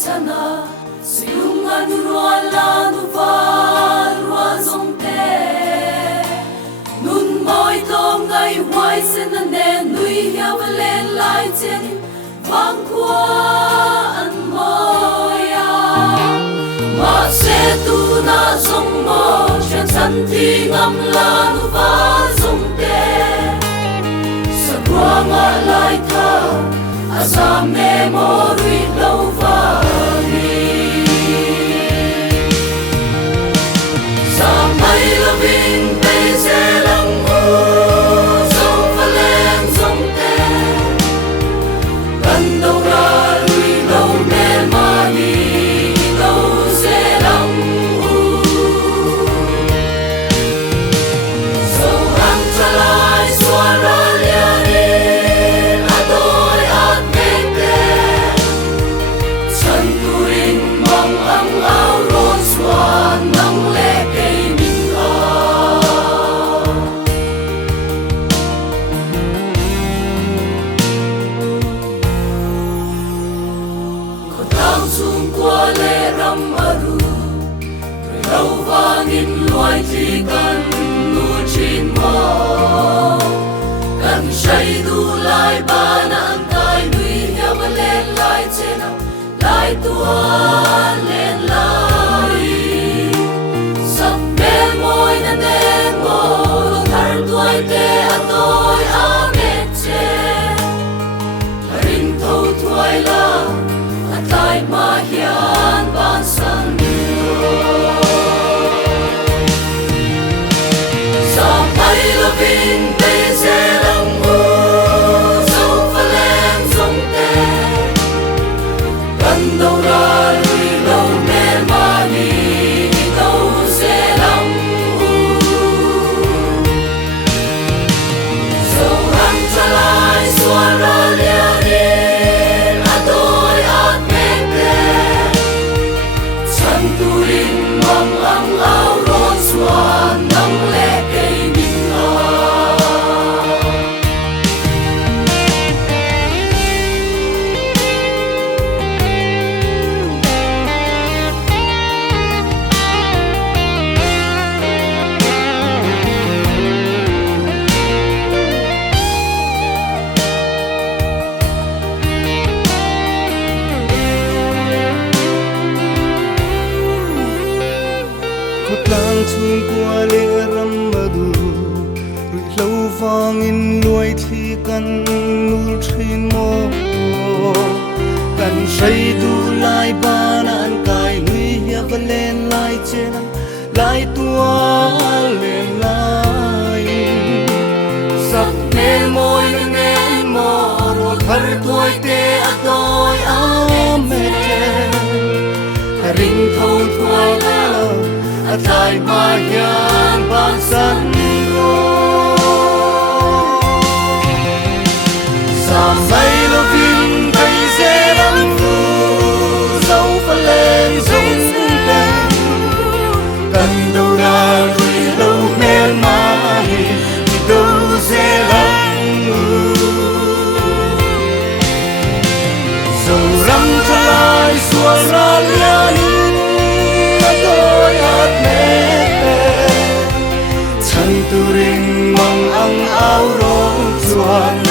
chana suyung anu ruala nu va rua zong te nun moi tom ngai wai sen ne nui hia vale lai chen vang kwa an moya ma se tu na zong mo chen san thi ngam la nu va zong te sa kwa nga lai tha Asam memori lovani Samai loving pese lang mo Song faleng song te Gando ra lui lo me mani Lo se lang u So hang chalai suara liani Lâu vang in loài chỉ cần nu chín mò cần say du lại ba nạn tai nuôi heo mà lên lại trên nào lại tua lên lại sắp bên môi nên đen mồ thar tuổi tê tôi mệt chê ring thâu thoại la tai mà hiền ban san Loving pese lang mo so faleng song te Gando ra lui lo me mani Ito se lang u So hang chalai suara lianin Adoy at mete Chan turin mang ang auron swan Nang lekay lang chung qua lệ ram madu rui lâu vang in nuôi thi căn nul trin mo căn say du lai ba nan kai lui hia va lên lai chen lai tua lên lai sắc ne môi ne mo ro thar tuai te atoi me ring thâu thuai la Atai mayan bansan ro Samai loving pese lang mo Dâu faleng song te Gando ra lui lo me mani Ito se lang So ram chalai suara liani Turing mang ang auron chuan